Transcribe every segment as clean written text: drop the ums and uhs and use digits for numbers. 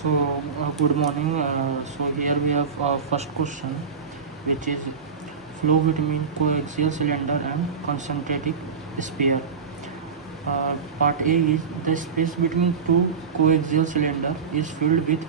Good morning. So here we have first question, which is flow between coaxial cylinder and concentric sphere. Part A is the space between two coaxial cylinder is filled with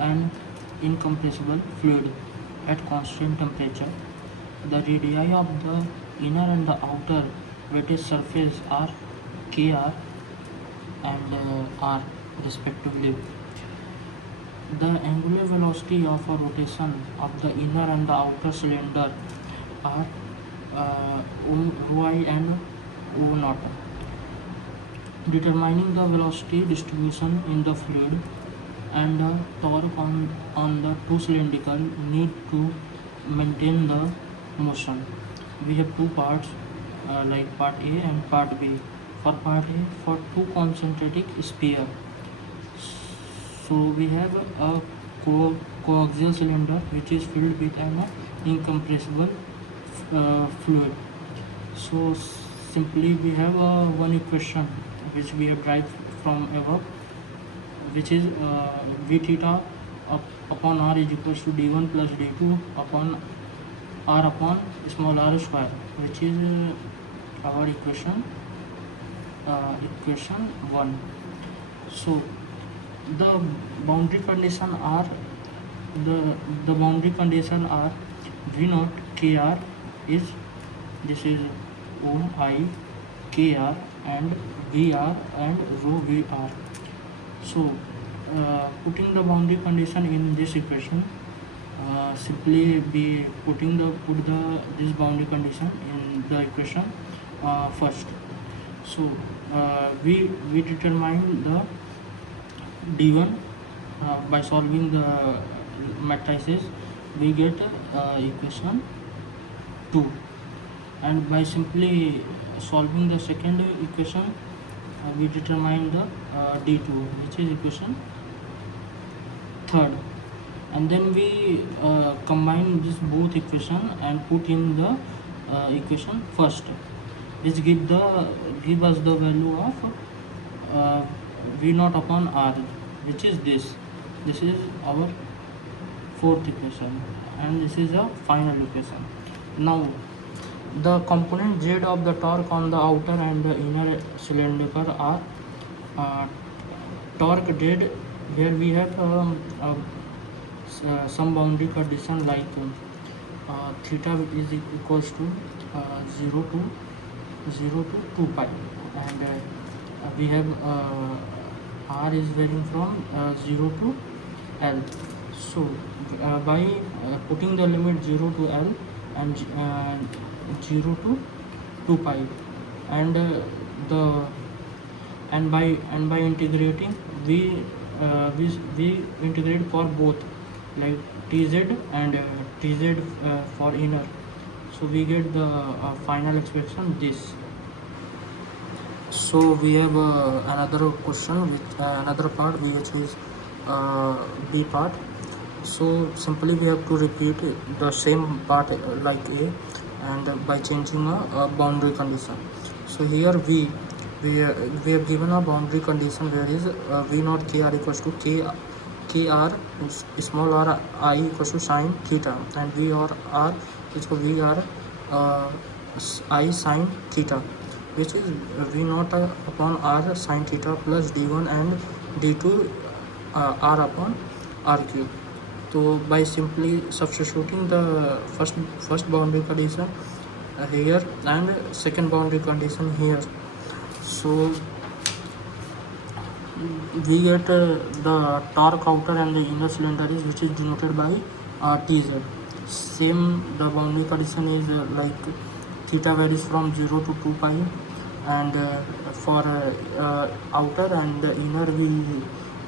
an incompressible fluid at constant temperature. The radii of the inner and the outer wetted surface are Kr and R respectively. The angular velocity of a rotation of the inner and the outer cylinder are Rho and O naught. Determining the velocity distribution in the fluid and the torque on the two cylindrical need to maintain the motion. We have two parts like part A and part B. For part A, for two concentric sphere, so we have a coaxial cylinder which is filled with an incompressible fluid. So simply we have one equation which we have derived from above, which is v theta upon r is equals to d1 plus d2 upon r upon small r square, which is our equation 1. So the boundary condition are the boundary condition are v naught kr is, this is O I kr and vr and rho vr. So putting the boundary condition in this equation, simply be put this boundary condition in the equation first. So we determine the d1 by solving the matrices. We get equation 2, and by simply solving the second equation we determine the d2, which is equation 3rd, and then we combine this both equation and put in the equation 1st, which give us the value of v naught upon r, which is this is our 4th equation, and this is a final equation. Now the component z of the torque on the outer and the inner cylinder are torque z, where we have some boundary condition like theta is equals to 0 to 2 pi, and we have r is varying from 0 to L. So by putting the limit 0 to L and 0 to 2 pi, and by integrating we integrate for both, like tz and tz for inner. So we get the final expression this. So we have another question with another part, which is B part. So simply we have to repeat the same part like A, and by changing a boundary condition. So here we have given a boundary condition where is v naught kr equals to kr small r I equals to sine theta, and v or r is equal to vr I sine theta, which is v naught upon r sine theta plus d1 and d2 r upon r cube. So by simply substituting the first boundary condition here and second boundary condition here, so we get the torque outer and the inner cylinder is, which is denoted by tz. Same the boundary condition is like theta varies from 0 to 2 pi, and for outer and inner we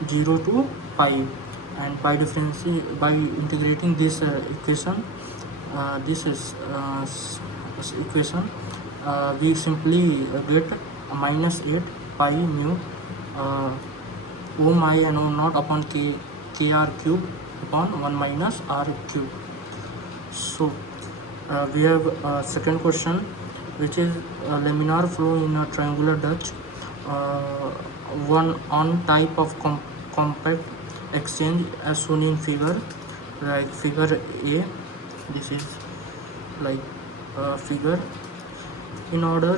0 to pi, and by integrating this equation, this is equation, we simply get minus 8 pi mu ohm I and ohm naught upon kr cube upon 1 minus r cube. So we have second question, which is laminar flow in a triangular duct. one on type of compact exchange as shown in figure, like figure A. This is like figure. In order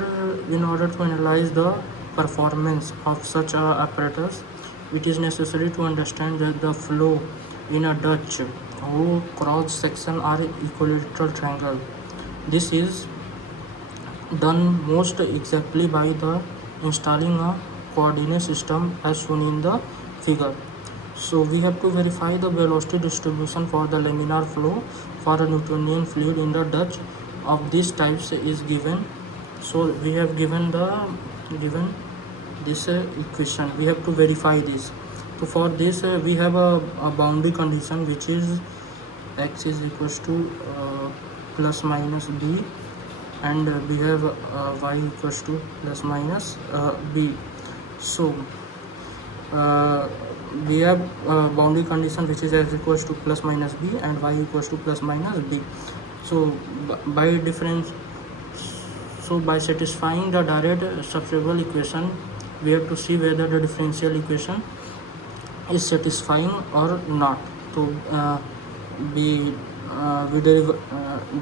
to analyze the performance of such a apparatus, it is necessary to understand that the flow in a Dutch whose cross section are equilateral triangle. This is done most exactly by the installing a coordinate system as shown in the figure. So we have to verify the velocity distribution for the laminar flow for a Newtonian fluid in the Dutch of these types is given. So we have given this equation. We have to verify this. So for this we have a boundary condition, which is x is equals to plus minus b, and we have y equals to plus minus b. So we have boundary condition which is x equals to plus minus b and y equals to plus minus b. So by difference, so by satisfying the direct substitutable equation, we have to see whether the differential equation is satisfying or not. So we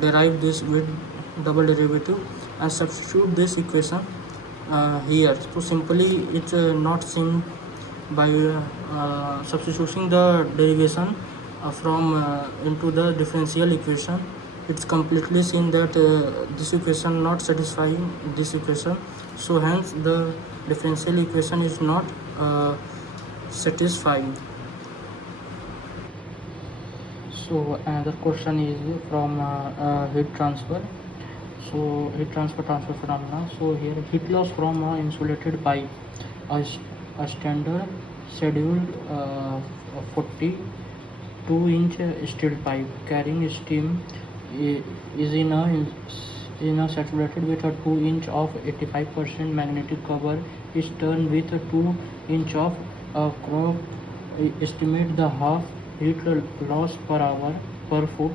derive this with double derivative and substitute this equation here. So simply it's not seen by substituting the derivation from into the differential equation. It's completely seen that this equation not satisfying this equation, so hence the differential equation is not satisfying. So another question is from heat transfer. So heat transfer phenomena. So here heat loss from insulated pipe, a standard scheduled 42-inch steel pipe carrying steam is in a saturated with a 2-inch of 85% magnetic cover is turned with a 2-inch of crop. Estimate the half heat loss per hour per foot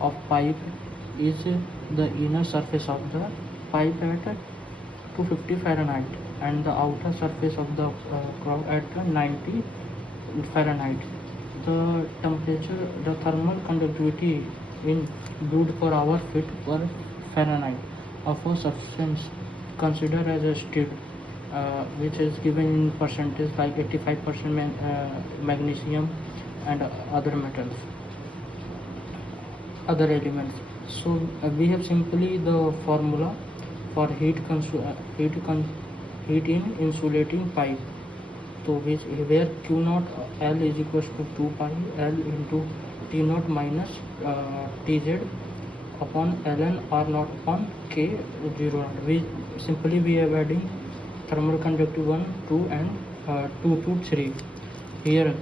of pipe is the inner surface of the pipe at 250 Fahrenheit and the outer surface of the crop at 90 Fahrenheit. The temperature, the thermal conductivity in joule per hour feet per Fahrenheit of a substance considered as a steel, which is given in percentage like 85% magnesium and other metals, other elements. So we have simply the formula for heat in insulating pipe. So where Q naught L is equals to 2 pi L into T naught minus Tz upon Ln R naught upon K 0. We are adding thermal conductivity 1, 2 and 2 to 3. Here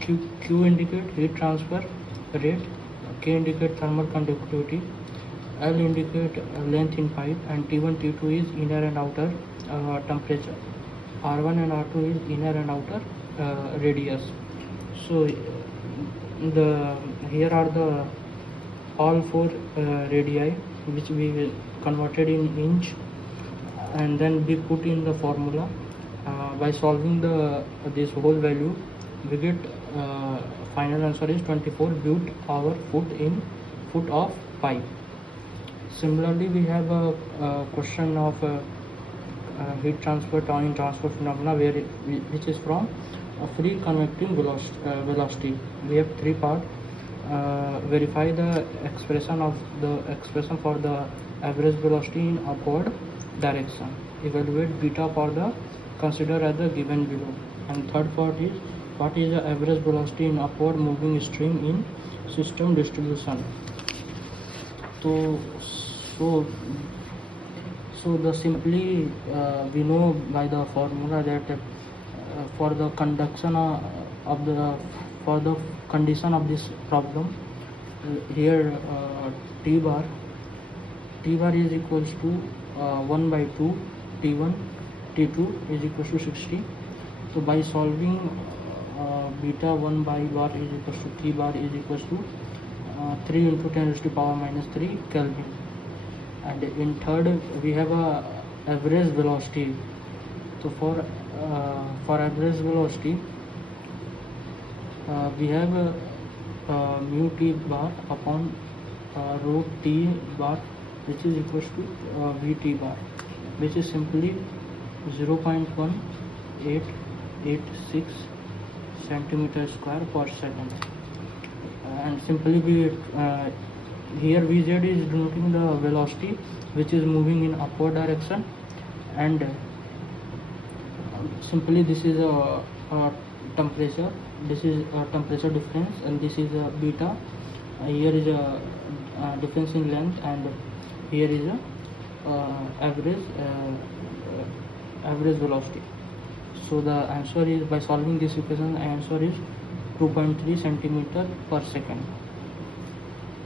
Q indicate heat transfer rate, K indicate thermal conductivity, L indicate length in pipe, and T1, T2 is inner and outer temperature. R1 and R2 is inner and outer radius. So here are the all four radii which we converted in inch, and then we put in the formula. By solving this whole value, we get final answer is 24 joule hour foot of pipe. Similarly, we have a question of heat transfer in transfer phenomena, which is from a free convecting velocity. We have three parts. Verify the expression for the average velocity in upward direction. Evaluate beta for the consider as the given below. And third part is what is the average velocity in upward moving stream in system distribution. So the simply we know by the formula that for the conduction for the condition of this problem, here T bar is equals to 1 by 2 T1, T2 is equals to 60. So by solving beta 1 by bar is equals to T bar is equals to 3 into 10 raised to power minus 3 Kelvin. And in third we have a average velocity. So for average velocity, we have mu t bar upon rho t bar, which is equals to vt bar, which is simply 0.1886 centimeter square per second. And simply we here Vz is denoting the velocity which is moving in upward direction, and simply this is a temperature, this is a temperature difference, and this is a beta. Here is a difference in length, and here is a average velocity. So the answer is, by solving this equation, answer is 2.3 centimeter per second.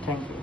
Thank you.